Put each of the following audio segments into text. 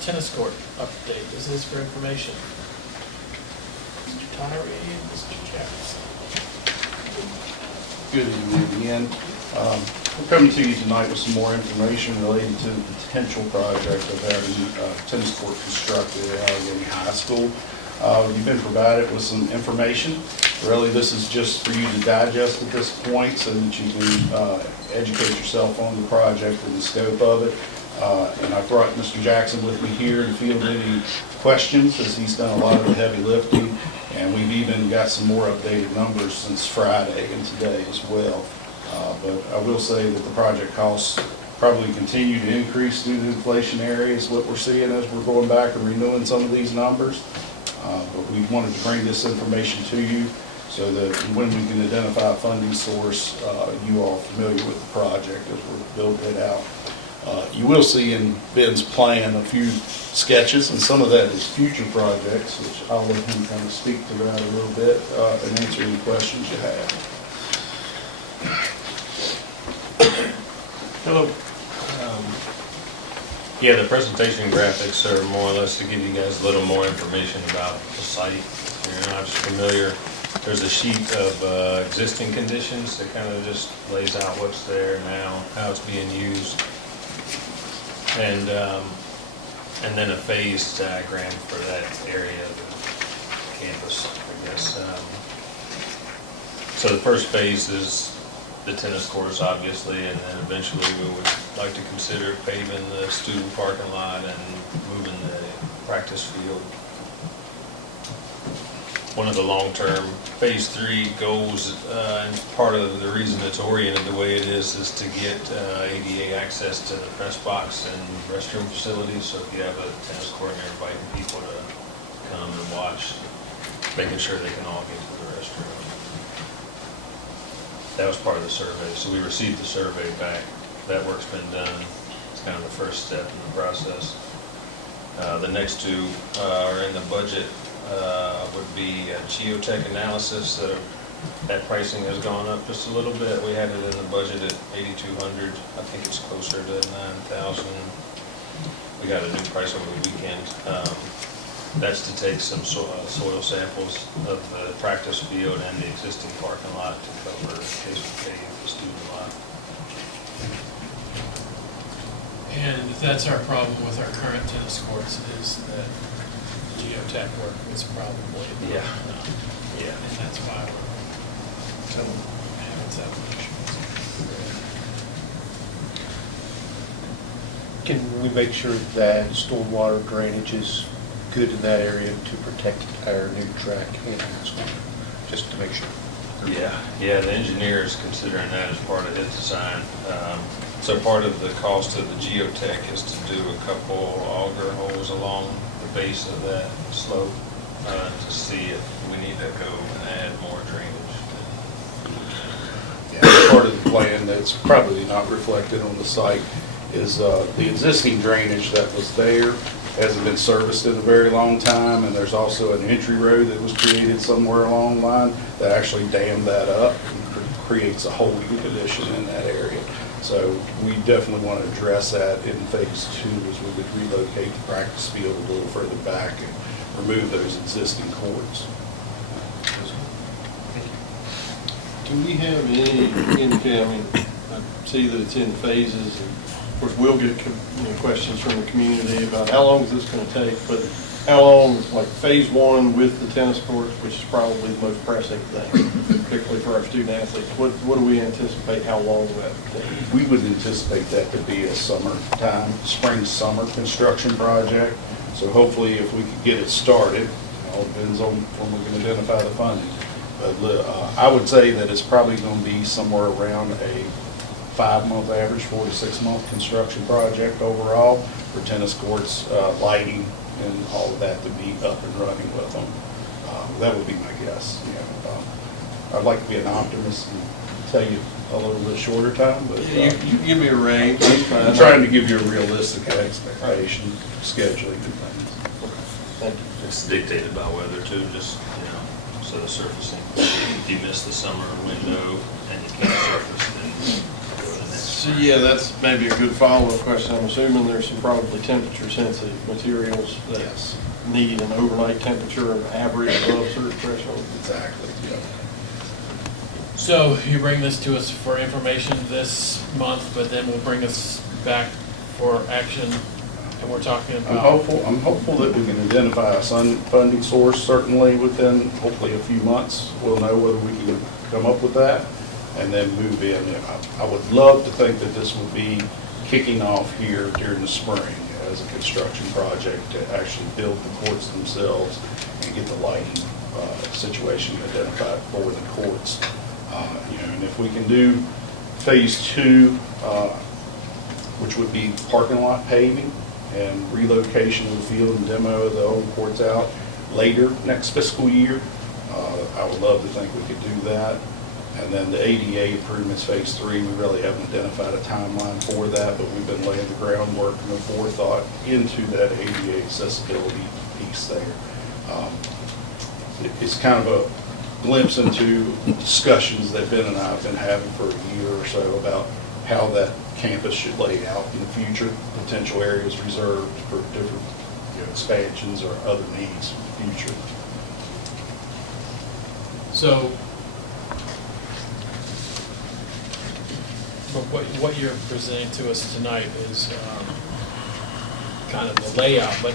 Tennis court update. This is for information. Mr. Tyree and Mr. Jackson. Good evening again. We're coming to you tonight with some more information related to the potential project of having a tennis court constructed at Alleghany High School. You've been provided with some information. Really, this is just for you to digest at this point so that you can educate yourself on the project and the scope of it. And I brought Mr. Jackson with me here to field any questions, as he's done a lot of the heavy lifting. And we've even got some more updated numbers since Friday and today as well. But I will say that the project costs probably continue to increase due to inflationary is what we're seeing as we're going back and renewing some of these numbers. But we wanted to bring this information to you so that when we can identify a funding source, you all are familiar with the project as we're building it out. You will see in Ben's plan a few sketches, and some of that is future projects, which I'll let him kind of speak to that a little bit and answer any questions you have. Hello. Yeah, the presentation graphics are more or less to give you guys a little more information about the site. If you're not familiar, there's a sheet of existing conditions that kind of just lays out what's there now, how it's being used, and then a phase diagram for that area of the campus, I guess. So the first phase is the tennis courts, obviously, and then eventually we would like to consider paving the student parking lot and moving the practice field. One of the long-term phase 3 goals, and part of the reason it's oriented the way it is to get ADA access to the press box and restroom facilities. So if you have a tennis court and you're inviting people to come and watch, making sure they can all get to the restroom. That was part of the survey. So we received the survey back. That work's been done. It's kind of the first step in the process. The next two are in the budget. Would be a geo-tech analysis. That pricing has gone up just a little bit. We had it in the budget at $8,200. I think it's closer to $9,000. We got a new price over the weekend. That's to take some soil samples of the practice field and the existing parking lot to cover in case we pave the student lot. And that's our problem with our current tennis courts is that geotech work is probably Yeah. yeah, and that's why we're having some issues. Can we make sure that stormwater drainage is good in that area to protect our new track and school? Just to make sure. Yeah, the engineer is considering that as part of his design. So part of the cost of the geotech is to do a couple auger holes along the base of that slope to see if we need to go and add more drainage. Yeah, part of the plan that's probably not reflected on the site is the existing drainage that was there hasn't been serviced in a very long time, and there's also an entry road that was created somewhere along the line that actually dammed that up and creates a holding condition in that area. So we definitely want to address that in phase 2 as we would relocate the practice field a little further back and remove those existing courts. Do we have any indication, I mean, I see that it's in phases, and of course we'll get questions from the community about how long is this going to take, but how long, like phase 1 with the tennis courts, which is probably the most pressing thing, particularly for our student athletes, what do we anticipate how long that will take? We would anticipate that to be a summertime, spring-summer construction project. So hopefully if we could get it started, it all depends on when we can identify the funding. But I would say that it's probably going to be somewhere around a 5-month average, 4 to 6 month construction project overall for tennis courts, lighting, and all of that to be up and running with them. That would be my guess. I'd like to be an optimist and tell you a little bit shorter time, but You give me a range. I'm trying to give you a realistic expectation, scheduling and things. Thank you. It's dictated by weather too, just, so the surfacing. If you miss the summer window and you can't surface, then go to the next So, yeah, that's maybe a good follow-up question. I'm assuming there's some probably temperature-sensitive materials that Yes. need an overnight temperature and average above certain threshold. Exactly, yeah. So you bring this to us for information this month, but then we'll bring us back for action, and we're talking about. I'm hopeful that we can identify a funding source certainly within, hopefully, a few months. We'll know whether we can come up with that and then move in. I would love to think that this would be kicking off here during the spring as a construction project to actually build the courts themselves and get the lighting situation identified for the courts. And if we can do phase 2, which would be parking lot paving and relocation of the field and demo of the old courts out later next fiscal year, I would love to think we could do that. And then the ADA improvements, phase 3, we really haven't identified a timeline for that, but we've been laying the groundwork and the forethought into that ADA accessibility piece there. It's kind of a glimpse into discussions that Ben and I have been having for a year or so about how that campus should lay out in the future, potential areas reserved for different expansions or other needs in the future. So, but what you're presenting to us tonight is kind of the layout, but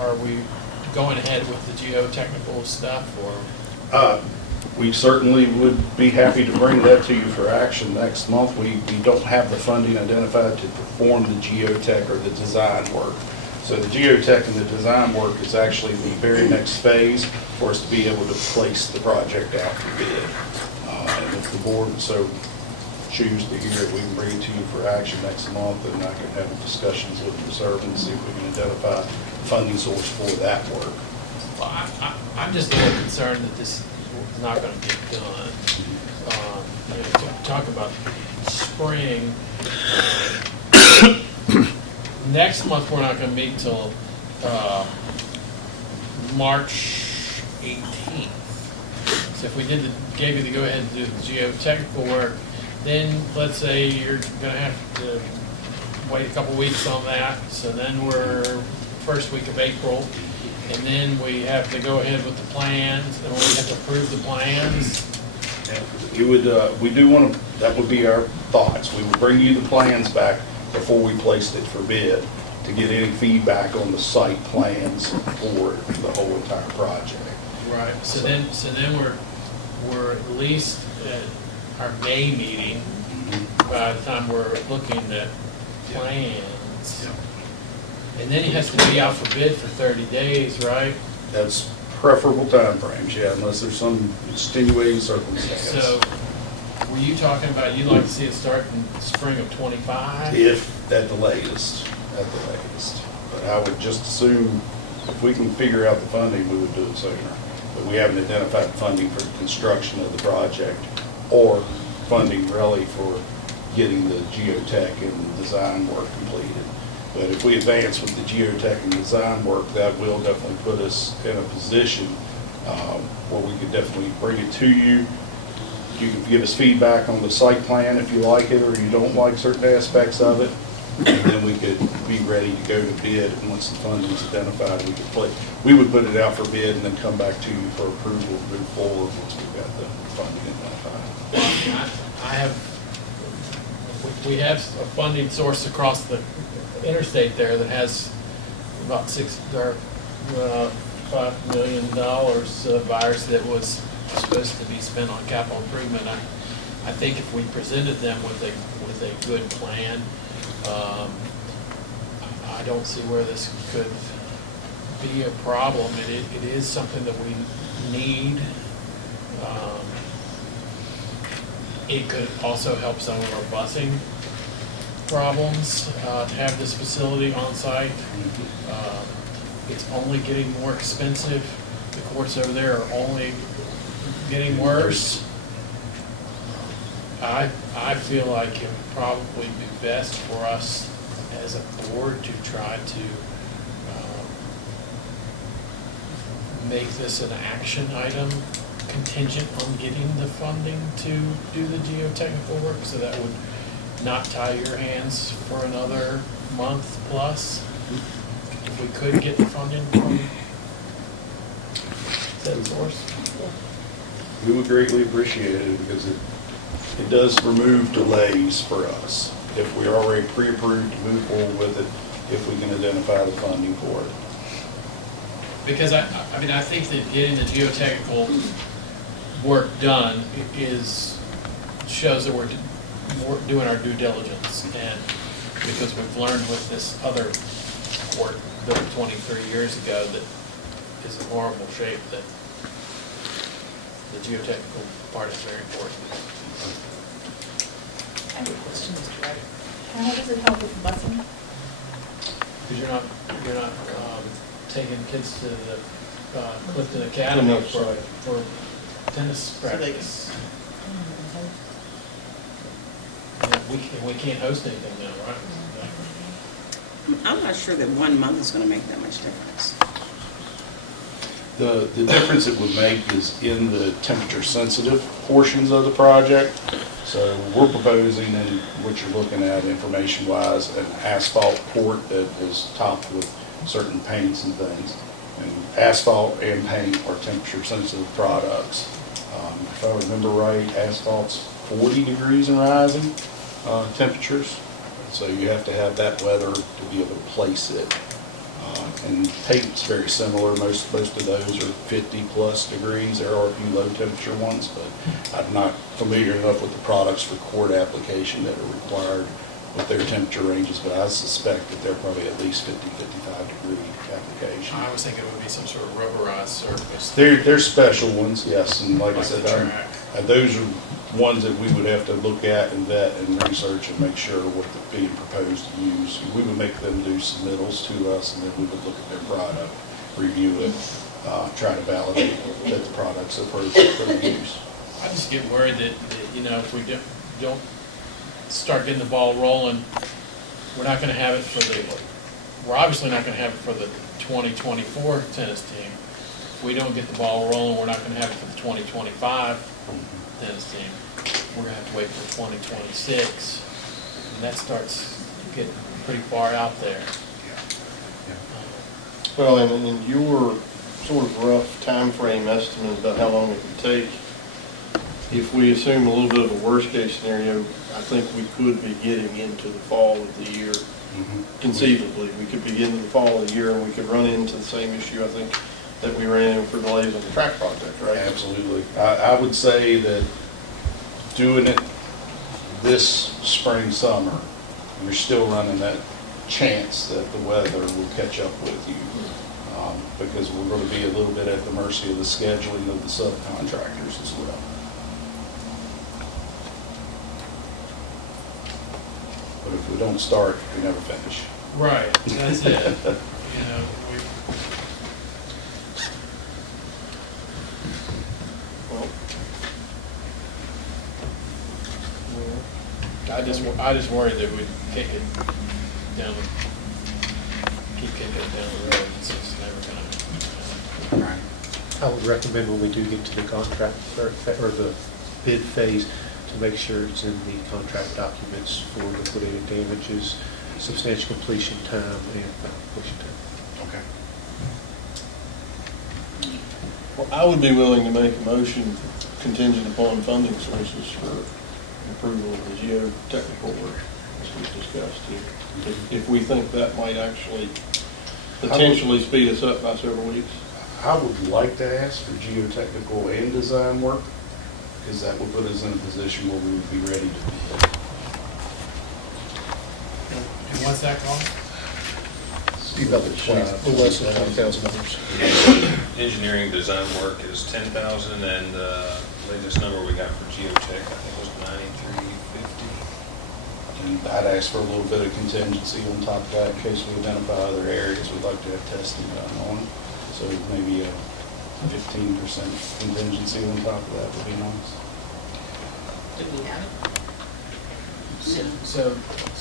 are we going ahead with the geotechnical stuff, or? We certainly would be happy to bring that to you for action next month. We don't have the funding identified to perform the geotech or the design work. So the geotech and the design work is actually the very next phase for us to be able to place the project out for bid. And if the board so choose to hear it, we can bring it to you for action next month, and I can have discussions with the reserve and see if we can identify a funding source for that work. Well, I'm just a little concerned that this is not going to get done. Talk about spring. Next month, we're not going to meet till March 18th. So if we gave you the go-ahead to do the geotechnical work, then let's say you're going to have to wait a couple weeks on that. So then we're first week of April. And then we have to go ahead with the plans, and we have to approve the plans. We do want to, that would be our thoughts. We would bring you the plans back before we placed it for bid to get any feedback on the site plans for the whole entire project. Right. So then we're at least at our May meeting by the time we're looking at plans. Yeah. And then he has to be out for bid for 30 days, right? That's preferable timeframes, yeah, unless there's some extenuating circumstance. So were you talking about you'd like to see it start in spring of 25? If, at the latest. But I would just assume if we can figure out the funding, we would do it sooner. But we haven't identified funding for the construction of the project or funding really for getting the geotech and design work completed. But if we advance with the geotech and design work, that will definitely put us in a position where we could definitely bring it to you. You can give us feedback on the site plan if you like it or you don't like certain aspects of it. And then we could be ready to go to bid. And once the funding is identified, we would put it out for bid and then come back to you for approval to move forward once we've got the funding identified. We have a funding source across the interstate there that has about $5 million of ours that was supposed to be spent on capital improvement. I think if we presented them with a good plan, I don't see where this could be a problem. It is something that we need. It could also help some of our busing problems to have this facility on site. It's only getting more expensive. The courts over there are only getting worse. I feel like it would probably be best for us as a board to try to make this an action item contingent on getting the funding to do the geotechnical work. So that would not tie your hands for another month plus? If we could get the funding from that source? We would greatly appreciate it because it does remove delays for us. If we're already pre-approved to move forward with it, if we can identify the funding for it. Because I mean, I think that getting the geotechnical work done shows that we're doing our due diligence. And because we've learned with this other court built 23 years ago that is in horrible shape, that the geotechnical part is very important. I have a question, Mr. Wright. How does it help with busing? Because you're not taking kids to the Clifton Academy for tennis practice. And we can't host anything now, right? I'm not sure that 1 month is gonna make that much difference. The difference it would make is in the temperature-sensitive portions of the project. So we're proposing, and what you're looking at information-wise, an asphalt court that is topped with certain paints and things. And asphalt and paint are temperature-sensitive products. If I remember right, asphalt's 40 degrees and rising temperatures. So you have to have that weather to be able to place it. And paint's very similar. Most of those are 50+ degrees. There are a few low temperature ones, but I'm not familiar enough with the products for court application that are required with their temperature ranges, but I suspect that they're probably at least 50-55 degree application. I was thinking it would be some sort of rubberized surface. They're special ones, yes, and like I Like said, the track. those are ones that we would have to look at and vet and research and make sure what they're being proposed to use. We would make them do submittals to us, and then we would look at their product, review it, try to validate that the product's appropriate for the use. I just get worried that if we don't start getting the ball rolling, we're obviously not gonna have it for the 2024 tennis team. If we don't get the ball rolling, we're not gonna have it for the 2025 tennis team. We're gonna have to wait for 2026, and that starts getting pretty far out there. Well, and in your sort of rough time frame estimate about how long it would take, if we assume a little bit of a worst-case scenario, I think we could be getting into the fall of the year. Conceivably, we could be getting to the fall of the year and we could run into the same issue, I think, that we ran into for delays on the track project, right? Absolutely. I would say that doing it this spring, summer, you're still running that chance that the weather will catch up with you. Because we're going to be a little bit at the mercy of the scheduling of the subcontractors as well. But if we don't start, we never finish. Right, that's it. I just worry that we'd kick it down, keep kicking it down the road. It's just never gonna. I would recommend when we do get to the contract or the bid phase, to make sure it's in the contract documents for liquidated damages, substantial completion time, and final completion time. Okay. Well, I would be willing to make a motion contingent upon funding sources for approval of the geo-technical work, as we discussed here. If we think that might actually potentially speed us up by several weeks. I would like to ask for geotechnical and design work, because that would put us in a position where we would be ready to bid. And what's that cost? Be about the 20, a little less than $20,000. Engineering design work is 10,000, and the latest number we got for geotech, I think, was 9350. And I'd ask for a little bit of contingency on top of that in case we identify other areas we'd like to have testing done on. So maybe a 15% contingency on top of that would be nice. Do we have it? So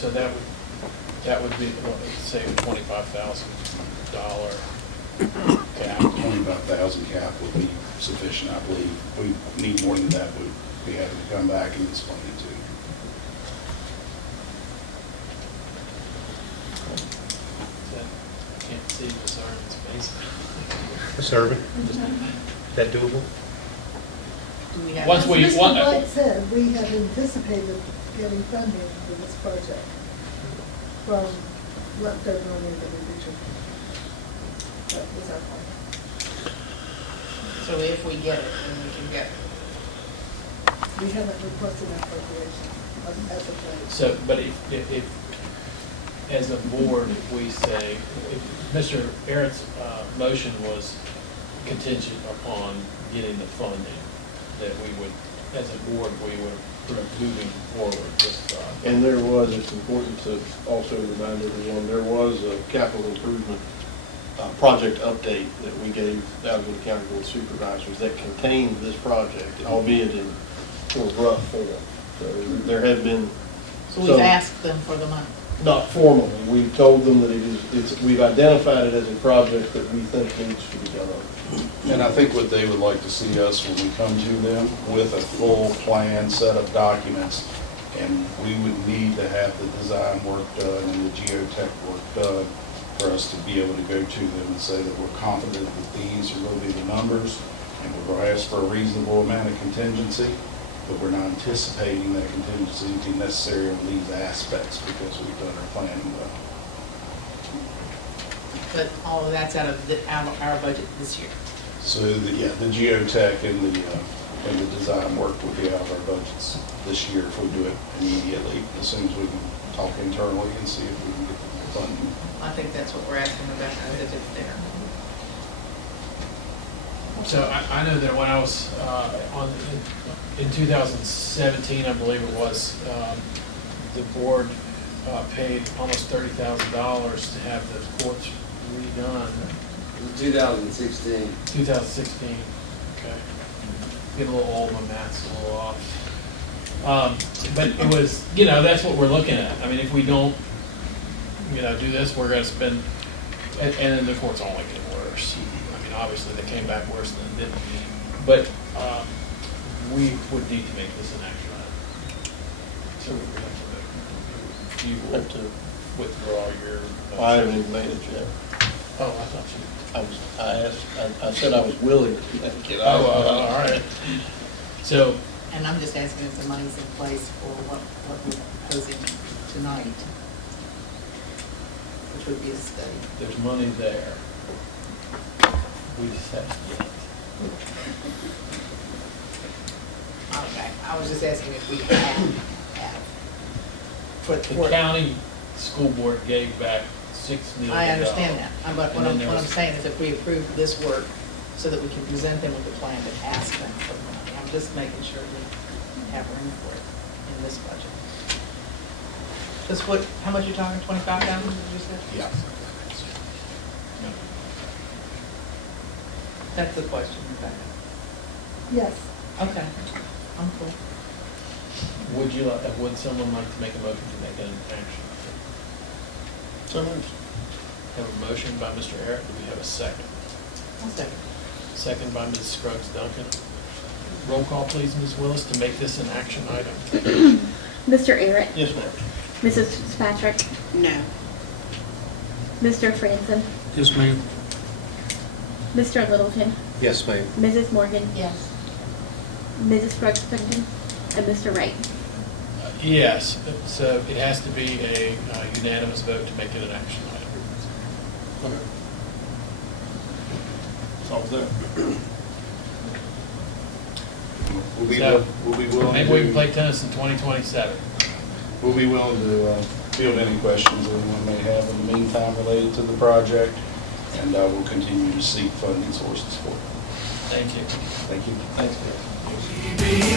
that would be, say, a $25,000 cap. 25,000 cap would be sufficient, I believe. If we need more than that, we'd be happy to come back and explain it to you. Steve Sargent's basement. Serving, is that doable? Do we have? Once As we- Mr. one- White said, we have anticipated getting funding for this project from leftover money that we returned. That was our plan. So if we get it, then we can get it. We haven't requested an appropriation as of late. So, but if, as a board, if we say, if Mr. Eric's motion was contingent upon getting the funding, that we would, as a board, we would approve moving forward with, And there was, it's important to also remind everyone, there was a capital improvement project update that we gave the Alleghany County Board of Supervisors that contained this project, albeit in sort of rough form. So there have been. So we've some- asked them for the money. Not formally, we've told them that we've identified it as a project that we think needs to be done. And I think what they would like to see us when we come to them with a full plan, set of documents, and we would need to have the design work done and the geotech work done for us to be able to go to them and say that we're confident that these are going to be the numbers, and we're going to ask for a reasonable amount of contingency, but we're not anticipating that contingency to be necessary on these aspects because we've done our planning well. But all of that's out of our budget this year. So, the geotech and the design work will be out of our budgets this year if we do it immediately, as soon as we can talk internally and see if we can get the funding. I think that's what we're asking about, if it's there. so I know that when I was in 2017, I believe it was, the board paid almost $30,000 to have the courts redone. 2016. 2016, okay. Get a little old, my math's a little off. But it was, that's what we're looking at. I mean, if we don't, do this, we're gonna spend, and then the court's only getting worse. I mean, obviously, they came back worse than it did. But we would need to make this an action item. So we have to make, you will Have to- withdraw your. I haven't even made it yet. Oh, I thought you. I said I was willing to make it. All right. So, And I'm just asking if the money's in place for what we're proposing tonight, which would be a study. there's money there. We just have to get it. Okay, I was just asking if we have. The county school board gave back $6 million. I understand that, but And then there what I'm was- saying is if we approve this work so that we can present them with a plan to ask them for money, I'm just making sure we have room for it in this budget. Just how much you talking, 25,000, did you say? Yeah. That's the question, Rebecca. Yes. Okay, I'm cool. Would someone like to make a motion to make an action? So moved. Have a motion by Mr. Eric, do we have a second? I'll second. Second by Ms. Scruggs Duncan. Roll call, please, Ms. Willis, to make this an action item. Mr. Eric, Yes, ma'am. Mrs. Fitzpatrick, No. Mr. Franson, Yes, ma'am. Mr. Littleton, Yes, ma'am. Mrs. Morgan, Yes. Mrs. Scruggs Duncan, and Mr. Wright. Yes, so it has to be a unanimous vote to make it an action item. Solves that. We'll be, So, we'll be willing Maybe we can to, play tennis in 2027. we'll be willing to field any questions anyone may have in the meantime related to the project, and we'll continue to seek funding sources for it. Thank you. Thank you. Thanks, Dave.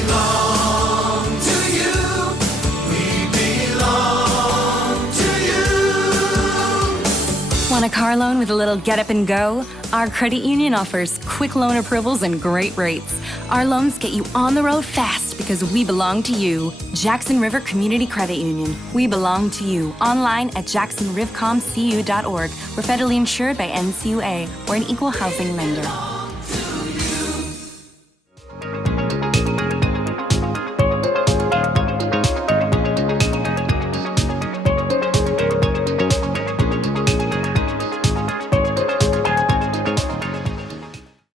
Want a car loan with a little get up and go? Our credit union offers quick loan approvals and great rates. Our loans get you on the road fast because we belong to you. Jackson River Community Credit Union. We belong to you. Online at jacksonrivcomcu.org. We're federally insured by NCUA. We're an equal housing lender.